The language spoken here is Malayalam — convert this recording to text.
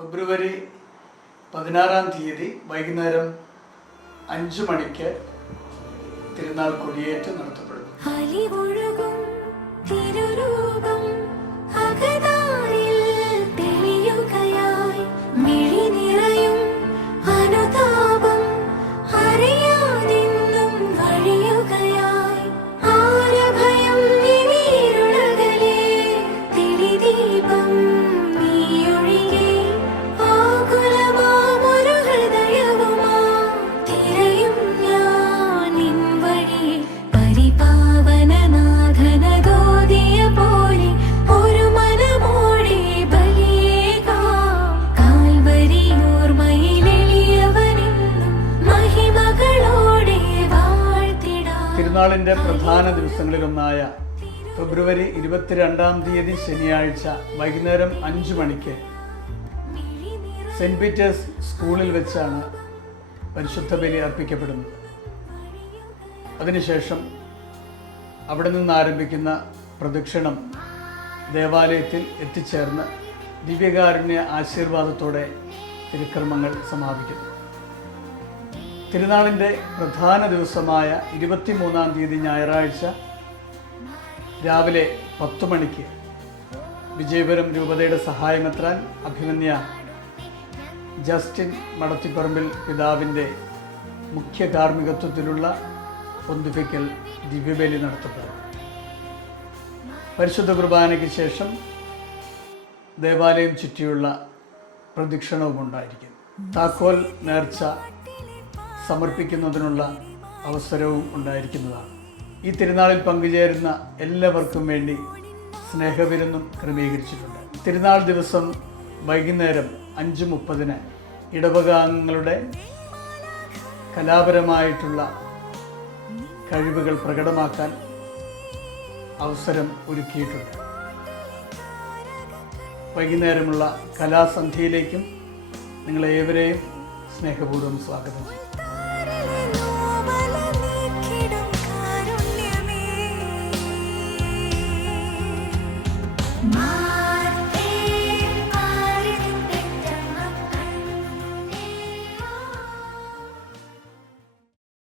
ഫെബ്രുവരി പതിനാറാം തീയതി വൈകുന്നേരം അഞ്ച് മണിക്ക് തിരുനാൾ കൊടിയേറ്റ് നടത്തപ്പെടുന്നു. തിരുനാളിന്റെ പ്രധാന ദിവസങ്ങളിലൊന്നായ ഫെബ്രുവരി ഇരുപത്തിരണ്ടാം തീയതി ശനിയാഴ്ച വൈകുന്നേരം അഞ്ച് മണിക്ക് സെന്റ് പീറ്റേഴ്സ് സ്കൂളിൽ വെച്ചാണ് പരിശുദ്ധ ബലി അർപ്പിക്കപ്പെടുന്നത്. അതിനുശേഷം അവിടെ നിന്ന് ആരംഭിക്കുന്ന പ്രദക്ഷിണം ദേവാലയത്തിൽ എത്തിച്ചേർന്ന് ദിവ്യകാരുണ്യ ആശീർവാദത്തോടെ തിരുക്കർമ്മങ്ങൾ സമാപിക്കുന്നു. തിരുനാളിന്റെ പ്രധാന ദിവസമായ ഇരുപത്തിമൂന്നാം തീയതി ഞായറാഴ്ച രാവിലെ പത്തു മണിക്ക് വിജയപുരം രൂപതയുടെ സഹായമെത്രാൻ അഭിമന്യ ജസ്റ്റിൻ മടത്തിപ്പറമ്പിൽ പിതാവിന്റെ മുഖ്യ കാർമ്മികത്വത്തിലുള്ള പൊന്തുപ്പിക്കൽ ദിവ്യബലി നടത്തപ്പെടും. പരിശുദ്ധ കുർബാനയ്ക്ക് ശേഷം ദേവാലയം ചുറ്റിയുള്ള പ്രദക്ഷിണവും ഉണ്ടായിരിക്കും താക്കോൽ നേർച്ച സമർപ്പിക്കുന്നതിനുള്ള അവസരവും ഉണ്ടായിരിക്കുന്നതാണ്. ഈ തിരുനാളിൽ പങ്കുചേരുന്ന എല്ലാവർക്കും വേണ്ടി സ്നേഹവിരുന്നും ക്രമീകരിച്ചിട്ടുണ്ട്. തിരുനാൾ ദിവസം വൈകുന്നേരം അഞ്ച് മുപ്പതിന് ഇടവകാംഗങ്ങളുടെ കലാപരമായിട്ടുള്ള കഴിവുകൾ പ്രകടമാക്കാൻ അവസരം ഒരുക്കിയിട്ടുണ്ട്. വൈകുന്നേരമുള്ള കലാസന്ധ്യയിലേക്കും നിങ്ങളേവരെയും സ്നേഹപൂർവം സ്വാഗതം ചെയ്യും